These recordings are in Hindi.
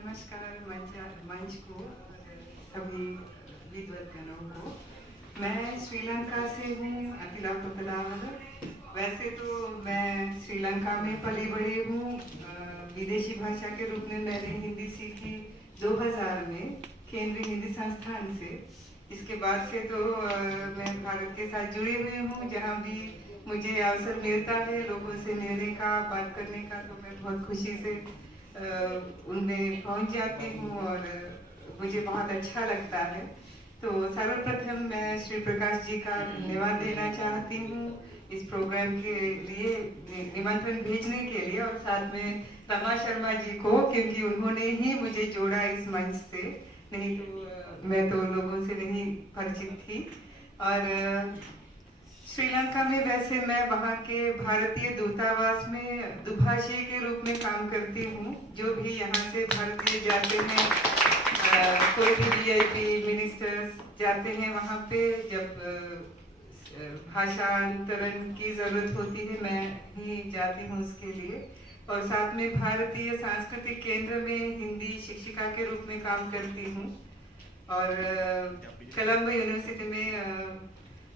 नमस्कार मंच को और सभी विद्वद्गणों को। मैं श्रीलंका से हूँ, अखिला पुतलावर। वैसे तो मैं श्रीलंका में पली बड़ी हूँ। विदेशी भाषा के रूप में मैंने हिंदी सीखी 2000 में केंद्रीय हिंदी संस्थान से। इसके बाद से तो मैं भारत के साथ जुड़ी हुई हूँ। जहाँ भी मुझे अवसर मिलता है लोगों से मिलने का, बात करने का, तो मैं बहुत खुशी से उनमें पहुंच जाती हूँ और मुझे बहुत अच्छा लगता है। तो सर्वप्रथम मैं श्री प्रकाश जी का धन्यवाद देना चाहती हूँ इस प्रोग्राम के लिए, निमंत्रण भेजने के लिए, और साथ में रमा शर्मा जी को, क्योंकि उन्होंने ही मुझे जोड़ा इस मंच से, नहीं तो मैं तो लोगों से नहीं परिचित थी। और श्रीलंका में वैसे मैं वहाँ के भारतीय दूतावास में दुभाषी के रूप में काम करती हूँ। जो भी यहाँ से भारतीय जाते हैं, कोई भी वीआईपी मिनिस्टर्स जाते हैं वहाँ पे, जब भाषांतरण की जरूरत होती है मैं ही जाती हूँ उसके लिए। और साथ में भारतीय सांस्कृतिक केंद्र में हिंदी शिक्षिका के रूप में काम करती हूँ। और कोलंबो यूनिवर्सिटी में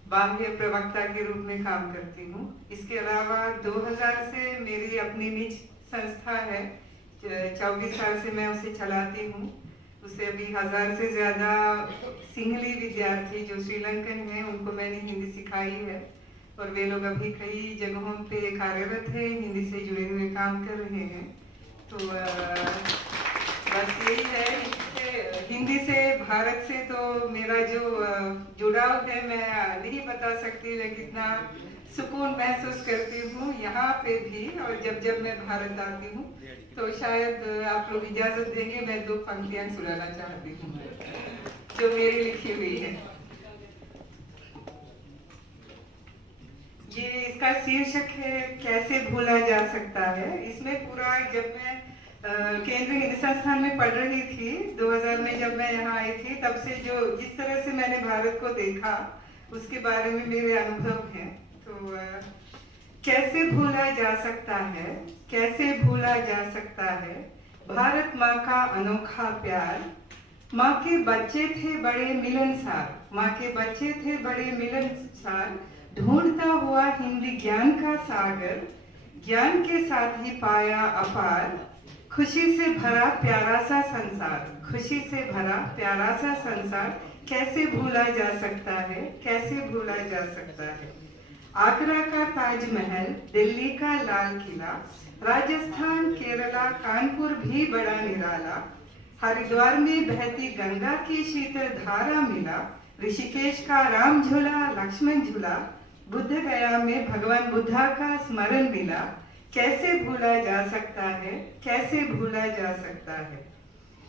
बाह्य प्रवक्ता के रूप में काम करती हूँ। इसके अलावा 2000 से मेरी अपनी निज संस्था है, 24 साल से मैं उसे चलाती हूँ। उसे अभी 1000 से ज्यादा सिंहली विद्यार्थी जो श्रीलंकन हैं उनको मैंने हिंदी सिखाई है, और वे लोग अभी कई जगहों पे कार्यरत हैं, हिंदी से जुड़े हुए काम कर रहे हैं। तो बस यही है। हिंदी से, भारत से तो मेरा जो जुड़ाव है मैं नहीं बता सकती। मैं कितना सुकून महसूस करती हूँ यहाँ पे भी, और जब जब मैं भारत आती हूँ तो शायद आप लोग इजाजत देंगे मैं 2 पंक्तियां सुनाना चाहती हूँ जो मेरी लिखी हुई है। ये इसका शीर्षक है कैसे भूला जा सकता है। इसमें पूरा, जब मैं केंद्रीय हिंदी संस्थान में पढ़ रही थी 2000 में, जब मैं यहाँ आई थी, तब से जो जिस तरह से मैंने भारत को देखा उसके बारे में मेरे अनुभव हैं। तो कैसे भूला जा सकता है, कैसे भूला जा सकता है भारत माँ का अनोखा प्यार। माँ के बच्चे थे बड़े मिलनसार, माँ के बच्चे थे बड़े मिलनसार, ढूंढता हुआ हिंदी ज्ञान का सागर, ज्ञान के साथ ही पाया अपार, खुशी से भरा प्यारा सा संसार, खुशी से भरा प्यारा सा संसार। कैसे भूला जा सकता है, कैसे भूला जा सकता है। आगरा का ताजमहल, दिल्ली का लाल किला, राजस्थान, केरला, कानपुर भी बड़ा निराला, हरिद्वार में बहती गंगा की शीतल धारा मिला, ऋषिकेश का राम झूला, लक्ष्मण झूला, बुद्ध गया में भगवान बुद्धा का स्मरण मिला। कैसे भूला जा सकता है, कैसे भूला जा सकता है।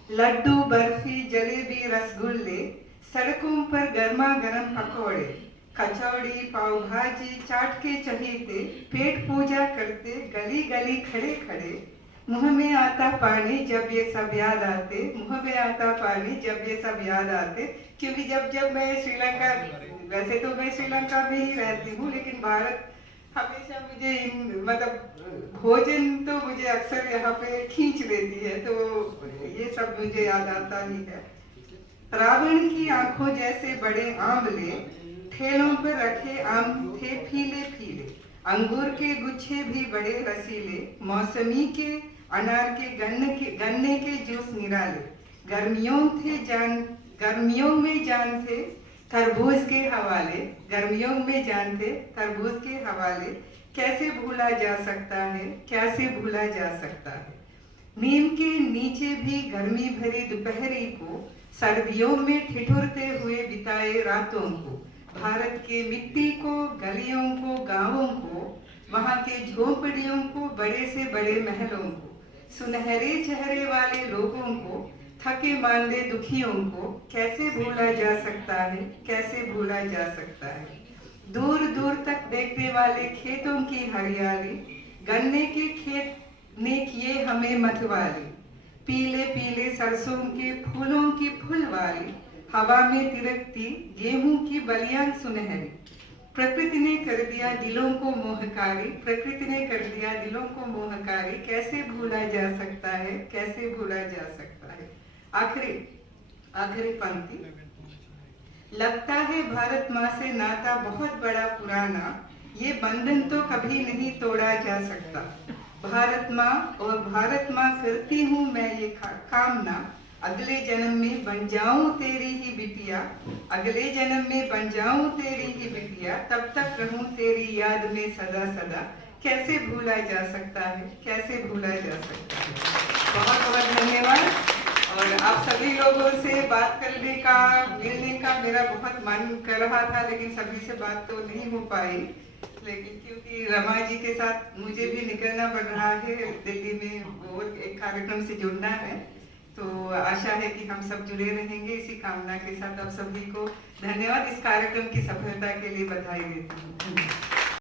लड्डू, बर्फी, जलेबी, रसगुल्ले, सड़कों पर गर्मा गर्म पकौड़े, कचौड़ी, पाव भाजी, चाट के चहीते, पेट पूजा करते गली गली खड़े खड़े, मुंह में आता पानी जब ये सब याद आते, मुंह में आता पानी जब ये सब याद आते। क्योंकि जब जब मैं श्रीलंका, वैसे तो मैं श्रीलंका में ही रहती हूँ, लेकिन भारत हमेशा मुझे मतलब भोजन तो मुझे अक्सर यहाँ पे खींच लेती है, तो ये सब मुझे याद आता ही है। रावण की आंखों जैसे बड़े आंवले, ठेलों पर रखे आम थे फीले फीले, अंगूर के गुच्छे भी बड़े रसीले, मौसमी के, अनार के, गन्ने के जूस निराले, गर्मियों में जान थे तरबूज के हवाले, गर्मियों में जान थे तरबूज के हवाले। कैसे भूला जा सकता है, कैसे भूला जा सकता है। नीम के नीचे भी गर्मी भरी दोपहरी को, सर्दियों में ठिठुरते हुए बिताए रातों को, भारत के मिट्टी को, गलियों को, गांवों को, वहाँ के झोपड़ियों को, बड़े से बड़े महलों को, सुनहरे चेहरे वाले लोगों को, थके मांदे दुखियों को। कैसे भूला जा सकता है, कैसे भूला जा सकता है। दूर दूर तक देखने वाले खेतों की हरियाली, गन्ने के खेत ने किए हमें मतवाली, पीले पीले सरसों के फूलों की फुलवारी, हवा में तिरकती गेहूं की बलियां सुनहरी, प्रकृति ने कर दिया दिलों को मोहकारी, प्रकृति ने कर दिया दिलों को मोहकारी, कैसे भूला जा सकता है, कैसे भूला जा सकता है। आखिरी पंक्ति, लगता है भारत माँ से नाता बहुत बड़ा पुराना, ये बंधन तो कभी नहीं तोड़ा जा सकता। भारत माँ और भारत माँ करती हूँ मैं ये कामना, अगले जन्म में बन जाऊं तेरी ही बिटिया, अगले जन्म में बन जाऊं तेरी ही बिटिया, तब तक रहूं तेरी याद में सदा सदा, कैसे भूला जा सकता है, कैसे भूला जा सकता है। बहुत बहुत धन्यवाद। और आप सभी लोगों से बात करने का, मिलने का मेरा बहुत मन कर रहा था, लेकिन सभी से बात तो नहीं हो पाई। लेकिन क्योंकि रमा जी के साथ मुझे भी निकलना पड़ रहा है, दिल्ली में और एक कार्यक्रम से जुड़ना है, तो आशा है कि हम सब जुड़े रहेंगे इसी कामना के साथ। आप सभी को धन्यवाद, इस कार्यक्रम की सफलता के लिए बधाई देती हूँ।